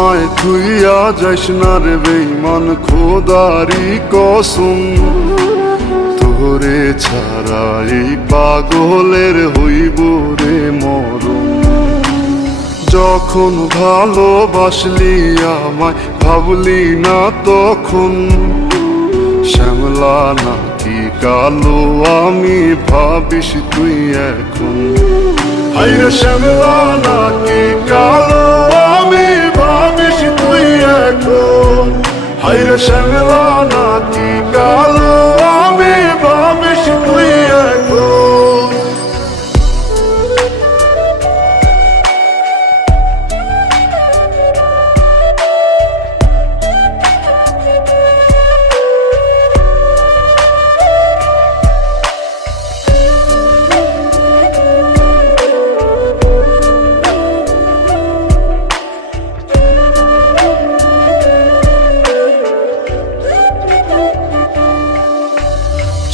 আমায় থুইয়া যাইস না রে বেঈমান, খোদারি কসম। তোরে ছাড়া এই পাগলের হইব রে মরণ। যখন ভালোবাসলি আমায় ভাবলি না তখন, শ্যামলা নাকি কালো আমি ভাবিস তুই এখন। হায়রে শ্যামলা নাকি কালো আমি ভাবিস তুই এখন। হায়রে শ্যামলা নাকি কালো আমি ভাবিস তুই এখন।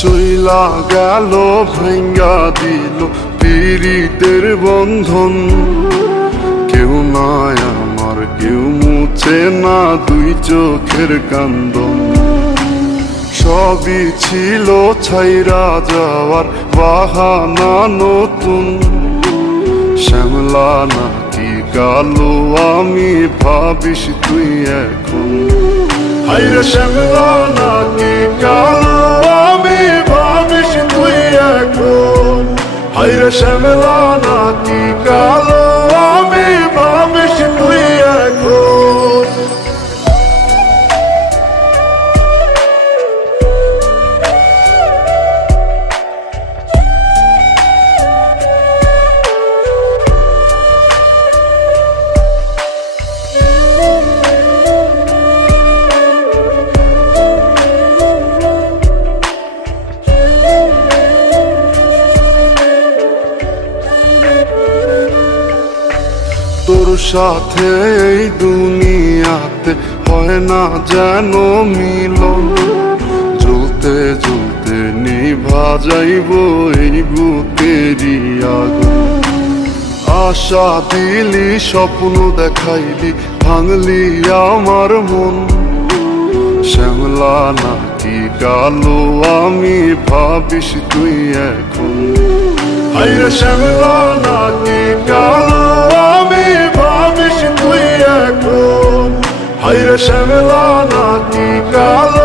চইলা গেল ভাঙ্গা দিল পীড়িতের বন্ধন। কেউ নাই আমার, কেউ মুছে না দুই চোখের কান্দন। সবই ছিল ছাইরা যাওয়ার বাহানা নতুন। শ্যামলা নাকি কালো আমি ভাবিস তুই এখন। হায়রে শ্যামলা নাকি কালো আমি ভাবিস তুই এখন। হায়রে শ্যামলা নাকি কালো আমি ভাবিস তুই এখন। তোর সাথে এই দুনিয়াতে হয় না যেন মিলন। জ্বলতে জ্বলতে নিভা যাইব এই বুকেরই আগুন। আশা দিলি স্বপ্ন দেখাইলি ভাঙলি আমার মন। শ্যামলা নাকি কালো আমি ভাবিস তুই এখন। হায়রে শ্যামলা নাকি কালো আমি ভাবিস তুই এখন। হায়রে শ্যামলা নাকি কালো